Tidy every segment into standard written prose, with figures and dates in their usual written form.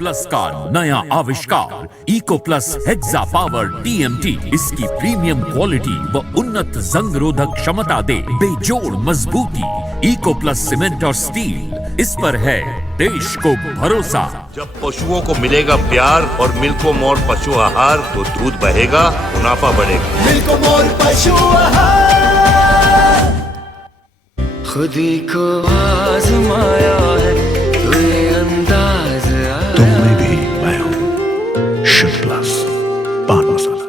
Plus का नया आविष्कार Eco Plus Hexa Power TMT इसकी प्रीमियम क्वालिटी व उन्नत जंग रोधक क्षमता दे बेजोड़ मजबूती। इको प्लस सीमेंट और स्टील, इस पर है देश को भरोसा। जब पशुओं को मिलेगा प्यार और मिल्को मोर पशु आहार तो दूध बहेगा, मुनाफा बढ़ेगा। मिल्को मोर पशु आहार। खुदी को आजमाया है तो ये अंदाज आया। तुम में भी मैं हूं शुभ प्लस पान मसाला।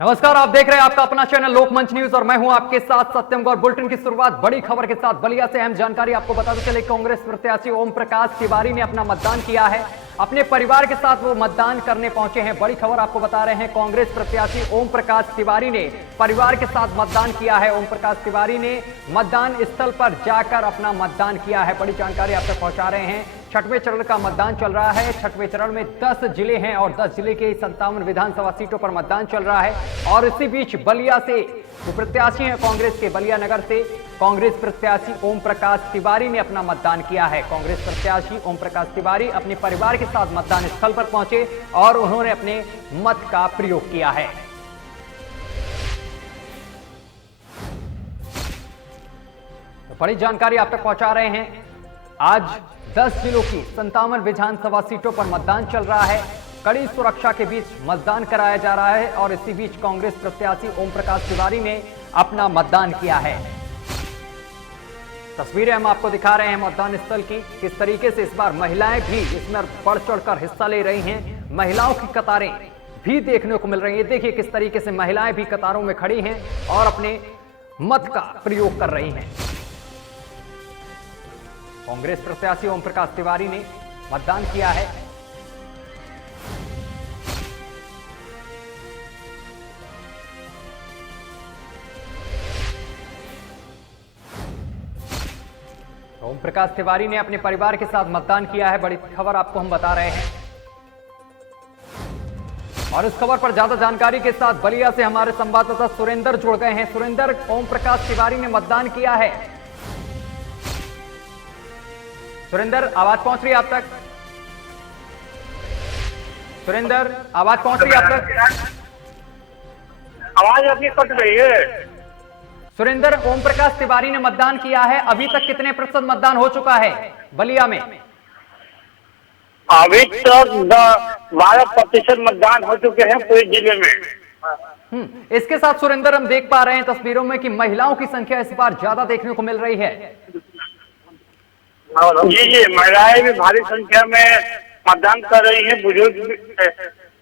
नमस्कार, आप देख रहे हैं आपका अपना चैनल लोकमंच न्यूज और मैं हूं आपके साथ सत्यम गौर। बुलेटिन की शुरुआत बड़ी खबर के साथ। बलिया से अहम जानकारी आपको बताते चले, कांग्रेस प्रत्याशी ओम प्रकाश तिवारी ने अपना मतदान किया है। अपने परिवार के साथ वो मतदान करने पहुंचे हैं। बड़ी खबर आपको बता रहे हैं, कांग्रेस प्रत्याशी ओम प्रकाश तिवारी ने परिवार के साथ मतदान किया है। ओम प्रकाश तिवारी ने मतदान स्थल पर जाकर अपना मतदान किया है। बड़ी जानकारी आप तक पहुंचा रहे हैं। छठवें चरण का मतदान चल रहा है। छठवें चरण में 10 जिले हैं और 10 जिले के 57 विधानसभा सीटों पर मतदान चल रहा है। और इसी बीच बलिया से जो प्रत्याशी हैं कांग्रेस के, बलिया नगर से कांग्रेस प्रत्याशी ओम प्रकाश तिवारी ने अपना मतदान किया है। कांग्रेस प्रत्याशी ओम प्रकाश तिवारी अपने परिवार के साथ मतदान स्थल पर पहुंचे और उन्होंने अपने मत का प्रयोग किया है। तो बड़ी जानकारी आप तक पहुंचा रहे हैं। आज 10 जिलों की 57 विधानसभा सीटों पर मतदान चल रहा है। कड़ी सुरक्षा के बीच मतदान कराया जा रहा है और इसी बीच कांग्रेस प्रत्याशी ओम प्रकाश तिवारी ने अपना मतदान किया है। तस्वीरें हम आपको दिखा रहे हैं मतदान स्थल की, किस तरीके से इस बार महिलाएं भी इसमें बढ़ चढ़कर हिस्सा ले रही हैं। महिलाओं की कतारें भी देखने को मिल रही है। देखिए किस तरीके से महिलाएं भी कतारों में खड़ी हैं और अपने मत का प्रयोग कर रही हैं। कांग्रेस प्रत्याशी ओम प्रकाश तिवारी ने मतदान किया है। ओम प्रकाश तिवारी ने अपने परिवार के साथ मतदान किया है। बड़ी खबर आपको हम बता रहे हैं और इस खबर पर ज्यादा जानकारी के साथ बलिया से हमारे संवाददाता सुरेंद्र जुड़ गए हैं। सुरेंद्र, ओम प्रकाश तिवारी ने मतदान किया है। सुरेंद्र, आवाज पहुंच रही है आप तक? सुरेंद्र, आवाज पहुंच रही है आप तक? आवाज आपकी कट रही है। सुरेंद्र, ओम प्रकाश तिवारी ने मतदान किया है। अभी तक कितने प्रतिशत मतदान हो चुका है बलिया में? अभी तक 12% मतदान हो चुके हैं पूरे जिले में। इसके साथ सुरेंद्र, हम देख पा रहे हैं तस्वीरों में कि महिलाओं की संख्या इस बार ज्यादा देखने को मिल रही है। जी, महिलाएं भी भारी संख्या में मतदान कर रही हैं। बुजुर्ग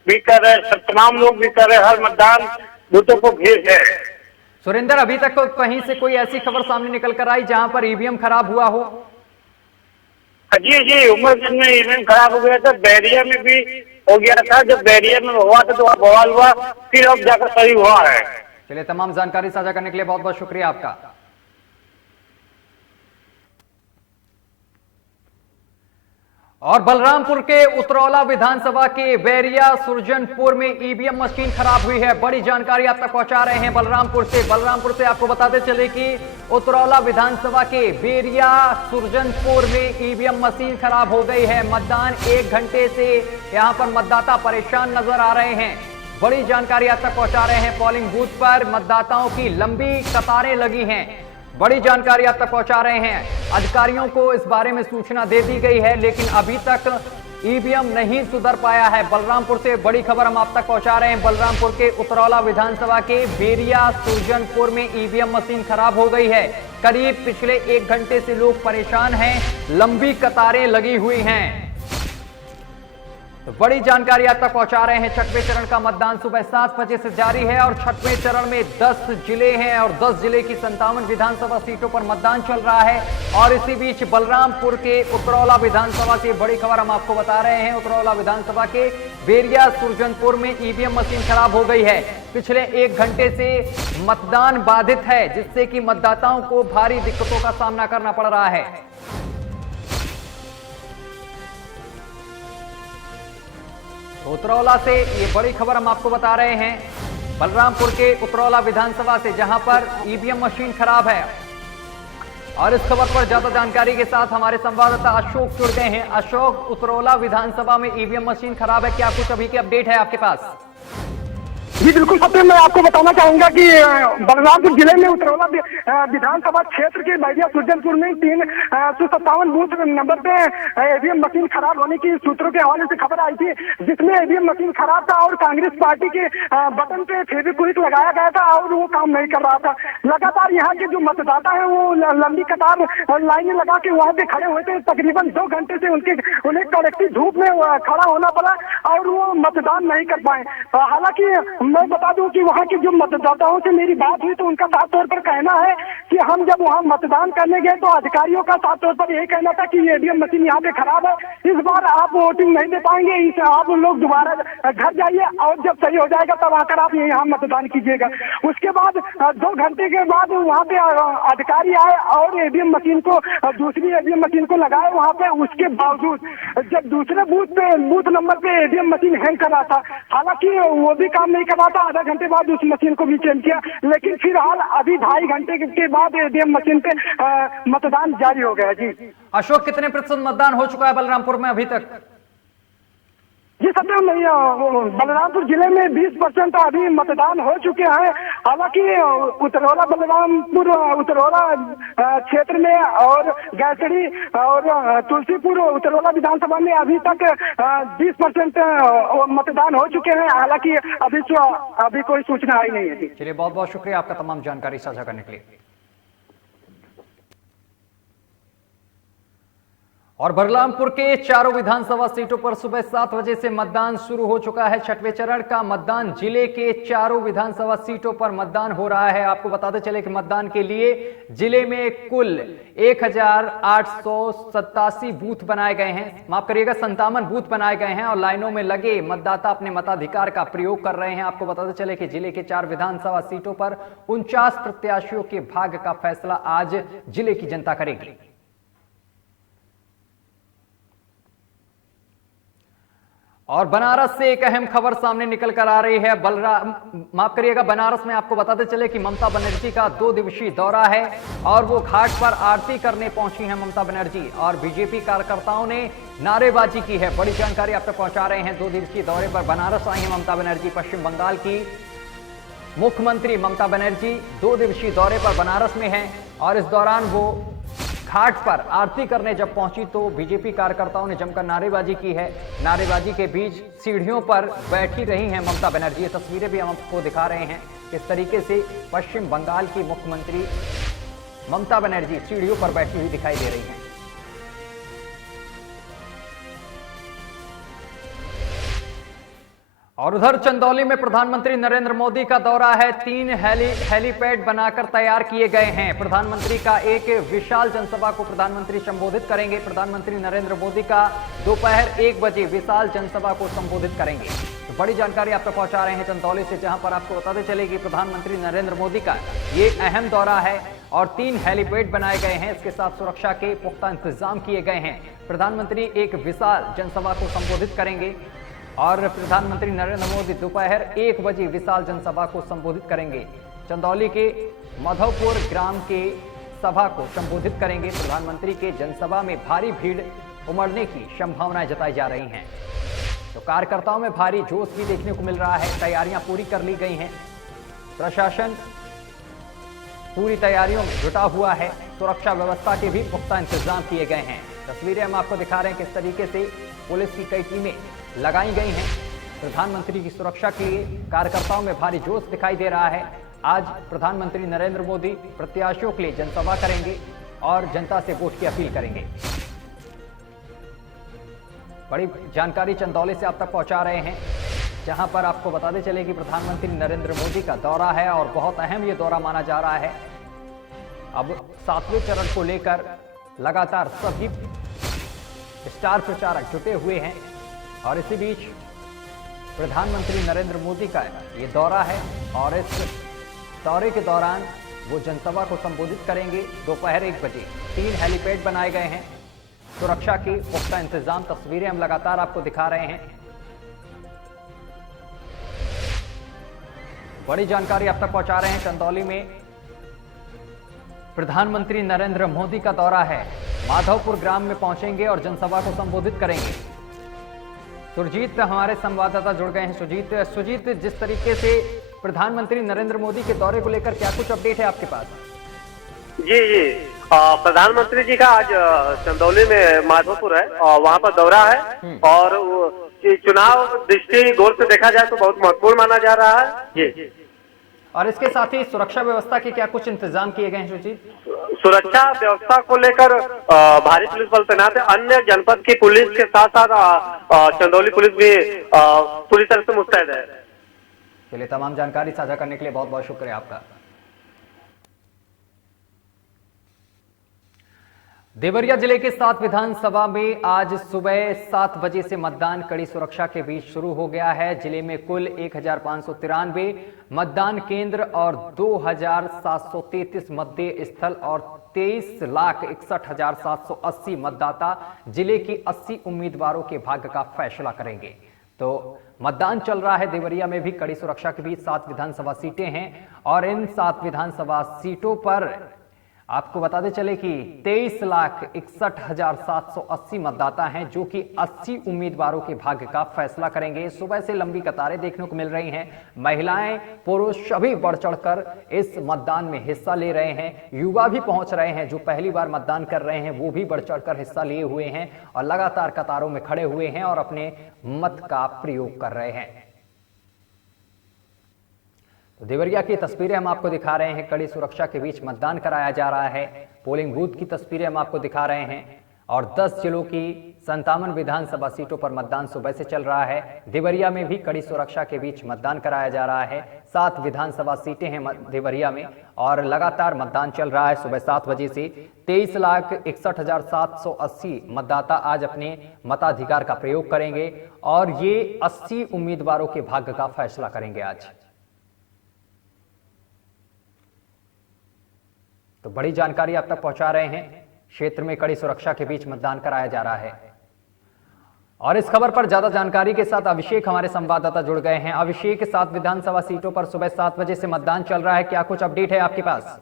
भी कर रहे हैं, तमाम लोग भी कर रहे हैं। हर मतदान बूथों को भीड़ है। सुरेंद्र, अभी तक तो कहीं से कोई ऐसी खबर सामने निकल कर आई जहां पर ईवीएम खराब हुआ हो? जी, उमरगंज में ईवीएम खराब हो गया था। बैरिया में भी हो गया था। जब बैरिया में हुआ था तो बवाल हुआ, फिर अब जाकर सही हुआ है। चलिए, तमाम जानकारी साझा करने के लिए बहुत बहुत शुक्रिया आपका। और बलरामपुर के उतरौला विधानसभा के बैरिया सुरजनपुर में ईवीएम मशीन खराब हुई है। बड़ी जानकारी आप तक पहुंचा रहे हैं बलरामपुर से आपको बताते चले कि उतरौला विधानसभा के बैरिया सुरजनपुर में ईवीएम मशीन खराब हो गई है। मतदान 1 घंटे से यहां पर मतदाता परेशान नजर आ रहे हैं। बड़ी जानकारी आप तक पहुंचा रहे हैं। पोलिंग बूथ पर मतदाताओं की लंबी कतारें लगी हैं। बड़ी जानकारी आप तक पहुंचा रहे हैं। अधिकारियों को इस बारे में सूचना दे दी गई है, लेकिन अभी तक ईवीएम नहीं सुधर पाया है। बलरामपुर से बड़ी खबर हम आप तक पहुंचा रहे हैं। बलरामपुर के उतरौला विधानसभा के बैरिया सुरजनपुर में ईवीएम मशीन खराब हो गई है। करीब पिछले 1 घंटे से लोग परेशान हैं, लंबी कतारें लगी हुई हैं। तो बड़ी जानकारी आप तक पहुंचा रहे हैं। छठवें चरण का मतदान सुबह 7 बजे से जारी है और छठवें चरण में 10 जिले हैं और 10 जिले की 57 विधानसभा सीटों पर मतदान चल रहा है। और इसी बीच बलरामपुर के उतरौला विधानसभा से बड़ी खबर हम आपको बता रहे हैं। उतरौला विधानसभा के बैरिया सुरजनपुर में ईवीएम मशीन खराब हो गई है। पिछले 1 घंटे से मतदान बाधित है, जिससे कि मतदाताओं को भारी दिक्कतों का सामना करना पड़ रहा है। उतरौला से ये बड़ी खबर हम आपको बता रहे हैं। बलरामपुर के उतरौला विधानसभा से, जहां पर ईवीएम मशीन खराब है। और इस खबर पर ज्यादा जानकारी के साथ हमारे संवाददाता अशोक जुड़ गए हैं। अशोक, उतरौला विधानसभा में ईवीएम मशीन खराब है, क्या कुछ अभी की अपडेट है आपके पास? जी बिल्कुल सत्य, मैं आपको बताना चाहूंगा कि बलरामपुर जिले में उतरौला विधानसभा क्षेत्र के बैरिया सुरजनपुर में 357 बूथ नंबर पे ईवीएम मशीन खराब होने की सूत्रों के हवाले से खबर आई थी, जिसमें ईवीएम मशीन खराब था और कांग्रेस पार्टी के बटन पे फेविक्विक लगाया गया था और वो काम नहीं कर रहा था। लगातार यहाँ के जो मतदाता है वो लंबी कतार लाइनें लगा के वहाँ पे खड़े हुए थे। तकरीबन 2 घंटे से उन्हें कड़कती धूप में खड़ा होना पड़ा और वो मतदान नहीं कर पाए। हालांकि मैं बता दूं कि वहाँ के जो मतदाताओं से मेरी बात हुई तो उनका साफ तौर पर कहना है कि हम जब वहाँ मतदान करने गए तो अधिकारियों का साफ तौर पर यही कहना था कि ईवीएम मशीन यहाँ पे खराब है, इस बार आप वोटिंग नहीं दे पाएंगे, इस आप लोग दोबारा घर जाइए और जब सही हो जाएगा तब आकर आप यहाँ मतदान कीजिएगा। उसके बाद 2 घंटे के बाद वहाँ पे अधिकारी आए और ईवीएम मशीन को दूसरी ईवीएम मशीन को लगाए वहाँ पे। उसके बावजूद जब दूसरे बूथ नंबर पे ईवीएम मशीन हैंग कर रहा था, हालांकि वो भी काम नहीं कर रहा था। आधा घंटे बाद उस मशीन को भी चेंज किया, लेकिन फिलहाल अभी 2.5 घंटे के बाद ईवीएम मशीन पे मतदान जारी हो गया। जी अशोक, कितने प्रतिशत मतदान हो चुका है बलरामपुर में अभी तक? जी सत्यम, बलरामपुर जिले में 20% अभी मतदान हो चुके हैं। हालांकि उतरौला बलरामपुर उतरौला क्षेत्र में और गैसड़ी और तुलसीपुर उतरौला विधानसभा में अभी तक 20% मतदान हो चुके हैं। हालांकि अभी कोई सूचना आई नहीं है। चलिए, बहुत बहुत शुक्रिया आपका तमाम जानकारी साझा करने के लिए। और बलरामपुर के चारों विधानसभा सीटों पर सुबह 7 बजे से मतदान शुरू हो चुका है। 6वें चरण का मतदान जिले के चारों विधानसभा सीटों पर मतदान हो रहा है। आपको बताते चले कि मतदान के लिए जिले में कुल 1887 बूथ बनाए गए हैं, माफ करिएगा 57 बूथ बनाए गए हैं और लाइनों में लगे मतदाता अपने मताधिकार का प्रयोग कर रहे हैं। आपको बताते चले कि जिले के 4 विधानसभा सीटों पर 49 प्रत्याशियों के भाग्य का फैसला आज जिले की जनता करेगी। और बनारस से एक अहम खबर सामने निकल कर आ रही है। माफ करिएगा, बनारस में आपको बताते चले कि ममता बनर्जी का 2 दिवसीय दौरा है और वो घाट पर आरती करने पहुंची हैं ममता बनर्जी और बीजेपी कार्यकर्ताओं ने नारेबाजी की है। बड़ी जानकारी आप तक पहुंचा रहे हैं। 2 दिवसीय दौरे पर बनारस आई हैं ममता बनर्जी। पश्चिम बंगाल की मुख्यमंत्री ममता बनर्जी 2 दिवसीय दौरे पर बनारस में हैं और इस दौरान वो घाट पर आरती करने जब पहुंची तो बीजेपी कार्यकर्ताओं ने जमकर नारेबाजी की है। नारेबाजी के बीच सीढ़ियों पर बैठी रही हैं ममता बनर्जी। ये तस्वीरें भी हम आपको दिखा रहे हैं किस तरीके से पश्चिम बंगाल की मुख्यमंत्री ममता बनर्जी सीढ़ियों पर बैठी हुई दिखाई दे रही हैं। और उधर चंदौली में प्रधानमंत्री नरेंद्र मोदी का दौरा है। 3 हेलीपैड बनाकर तैयार किए गए हैं। प्रधानमंत्री का एक विशाल जनसभा को प्रधानमंत्री संबोधित करेंगे। प्रधानमंत्री नरेंद्र मोदी का दोपहर 1 बजे विशाल जनसभा को संबोधित करेंगे। तो बड़ी जानकारी आप तक पहुंचा रहे हैं चंदौली से, जहां पर आपको बताते चले कि प्रधानमंत्री नरेंद्र मोदी का ये अहम दौरा है और 3 हेलीपैड बनाए गए हैं। इसके साथ सुरक्षा के पुख्ता इंतजाम किए गए हैं। प्रधानमंत्री एक विशाल जनसभा को संबोधित करेंगे और प्रधानमंत्री नरेंद्र मोदी दोपहर 1 बजे विशाल जनसभा को संबोधित करेंगे। चंदौली के मधोपुर ग्राम के सभा को संबोधित करेंगे। प्रधानमंत्री के जनसभा में भारी भीड़ उमड़ने की संभावनाएं जताई जा रही हैं। तो कार्यकर्ताओं में भारी जोश भी देखने को मिल रहा है। तैयारियां पूरी कर ली गई हैं। प्रशासन पूरी तैयारियों में जुटा हुआ है। सुरक्षा व्यवस्था के भी पुख्ता इंतजाम किए गए हैं। तस्वीरें हम आपको दिखा रहे हैं किस तरीके से पुलिस की कई टीमें लगाई गई हैं प्रधानमंत्री की सुरक्षा के लिए। कार्यकर्ताओं में भारी जोश दिखाई दे रहा है। आज प्रधानमंत्री नरेंद्र मोदी प्रत्याशियों के लिए जनसभा करेंगे और जनता से वोट की अपील करेंगे। बड़ी जानकारी चंदौली से आप तक पहुंचा रहे हैं, जहां पर आपको बताते चले कि प्रधानमंत्री नरेंद्र मोदी का दौरा है और बहुत अहम ये दौरा माना जा रहा है। अब 7वें चरण को लेकर लगातार सभी स्टार प्रचारक जुटे हुए हैं और इसी बीच प्रधानमंत्री नरेंद्र मोदी का ये दौरा है और इस दौरे के दौरान वो जनसभा को संबोधित करेंगे। दोपहर 1 बजे 3 हेलीपैड बनाए गए हैं। सुरक्षा के पुख्ता इंतजाम, तस्वीरें हम लगातार आपको दिखा रहे हैं। बड़ी जानकारी आप तक पहुंचा रहे हैं। चंदौली में प्रधानमंत्री नरेंद्र मोदी का दौरा है। माधवपुर ग्राम में पहुंचेंगे और जनसभा को संबोधित करेंगे। सुरजीत हमारे संवाददाता जुड़ गए हैं। सुजीत, जिस तरीके से प्रधानमंत्री नरेंद्र मोदी के दौरे को लेकर क्या कुछ अपडेट है आपके पास? जी प्रधानमंत्री जी का आज चंदौली में माधोपुर है और वहाँ पर दौरा है और चुनाव दृष्टिकोण से देखा जाए तो बहुत महत्वपूर्ण माना जा रहा है। जी, और इसके साथ ही सुरक्षा व्यवस्था के क्या कुछ इंतजाम किए गए हैं सुजीत? सुरक्षा व्यवस्था को लेकर भारी पुलिस बल तैनात है। अन्य जनपद की पुलिस के साथ साथ चंदौली पुलिस भी पूरी तरह से मुस्तैद है। चलिए, तमाम जानकारी साझा करने के लिए बहुत बहुत शुक्रिया आपका। देवरिया जिले के 7 विधानसभा में आज सुबह 7 बजे से मतदान कड़ी सुरक्षा के बीच शुरू हो गया है। जिले में कुल 1593 मतदान केंद्र और 2733 मतदेय स्थल और 23,61,780 मतदाता जिले की 80 उम्मीदवारों के भाग्य का फैसला करेंगे। तो मतदान चल रहा है। देवरिया में भी कड़ी सुरक्षा के बीच 7 विधानसभा सीटें हैं और इन 7 विधानसभा सीटों पर आपको बताते चले कि 23,61,780 मतदाता हैं जो कि 80 उम्मीदवारों के भाग्य का फैसला करेंगे। सुबह से लंबी कतारें देखने को मिल रही हैं। महिलाएं, पुरुष सभी बढ़ चढ़कर इस मतदान में हिस्सा ले रहे हैं। युवा भी पहुंच रहे हैं जो पहली बार मतदान कर रहे हैं, वो भी बढ़ चढ़कर हिस्सा लिए हुए हैं और लगातार कतारों में खड़े हुए हैं और अपने मत का प्रयोग कर रहे हैं। तो देवरिया की तस्वीरें हम आपको दिखा रहे हैं। कड़ी सुरक्षा के बीच मतदान कराया जा रहा है। पोलिंग बूथ की तस्वीरें हम आपको दिखा रहे हैं और 10 जिलों की 57 विधानसभा सीटों पर मतदान सुबह से चल रहा है। देवरिया में भी कड़ी सुरक्षा के बीच मतदान कराया जा रहा है। 7 विधानसभा सीटें हैं देवरिया में और लगातार मतदान चल रहा है। सुबह 7 बजे से 23,61,780 मतदाता आज अपने मताधिकार का प्रयोग करेंगे और ये 80 उम्मीदवारों के भाग्य का फैसला करेंगे आज। तो बड़ी जानकारी आप तक पहुंचा रहे हैं। क्षेत्र में कड़ी सुरक्षा के बीच मतदान कराया जा रहा है और इस खबर पर ज्यादा जानकारी के साथ अभिषेक हमारे संवाददाता जुड़ गए हैं। अभिषेक, 7 विधानसभा सीटों पर सुबह 7 बजे से मतदान चल रहा है, क्या कुछ अपडेट है आपके पास?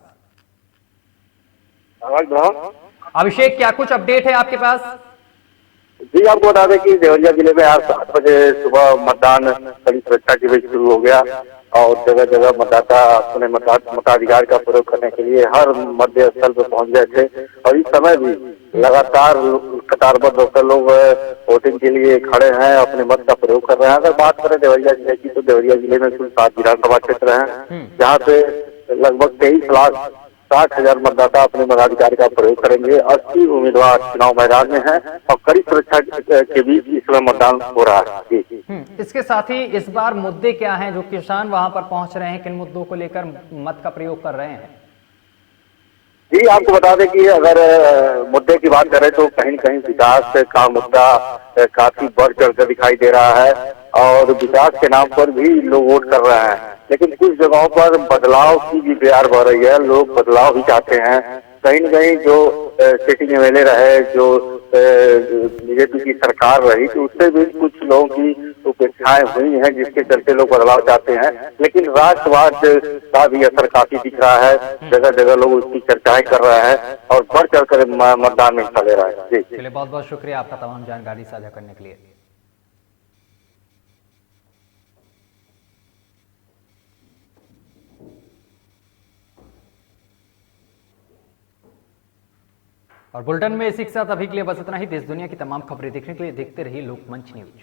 अभिषेक, क्या कुछ अपडेट है आपके पास? जी, आपको बता दें कि देवरिया जिले में आज 7 बजे सुबह मतदान कड़ी सुरक्षा के बीच शुरू हो गया और जगह जगह मतदाता अपने मताधिकार का प्रयोग करने के लिए हर मतदेय स्थल पर पहुंच गए थे और इस समय भी लगातार कतारबद्ध होकर लोग वोटिंग के लिए खड़े हैं, अपने मत का प्रयोग कर रहे हैं। अगर बात करें देवरिया जिले की तो देवरिया जिले में कुल 7 विधानसभा क्षेत्र हैं जहाँ पे लगभग 23,60,000 मतदाता अपने मताधिकार का प्रयोग करेंगे। 80 उम्मीदवार चुनाव मैदान में हैं और कड़ी सुरक्षा के बीच इस समय मतदान हो रहा है। इसके साथ ही इस बार मुद्दे क्या हैं जो किसान वहां पर पहुंच रहे हैं, किन मुद्दों को लेकर मत का प्रयोग कर रहे हैं? जी, आपको बता दें कि अगर मुद्दे की बात करें तो कहीं न कहीं विकास का मुद्दा काफी बढ़ चढ़कर दिखाई दे रहा है और विकास के नाम पर भी लोग वोट कर रहे हैं, लेकिन कुछ जगहों पर बदलाव की भी प्यार बढ़ रही है। लोग बदलाव भी चाहते हैं। कहीं न कहीं जो सिटिंग एमएलए रहे, जो बीजेपी की सरकार रही, तो उससे भी कुछ लोगों की उपेक्षाएं हुई हैं जिसके चलते लोग बदलाव चाहते हैं, लेकिन राष्ट्रवाद का भी असर काफी दिख रहा है। जगह जगह लोग उसकी चर्चाएं कर रहे हैं और बढ़ चढ़कर मतदान में हिस्सा ले रहा है। जी, चलिए, बहुत बहुत शुक्रिया आपका तमाम जानकारी साझा करने के लिए। और बुलेटिन में इसी के साथ अभी के लिए बस इतना ही। देश दुनिया की तमाम खबरें देखने के लिए देखते रहिए लोकमंच न्यूज।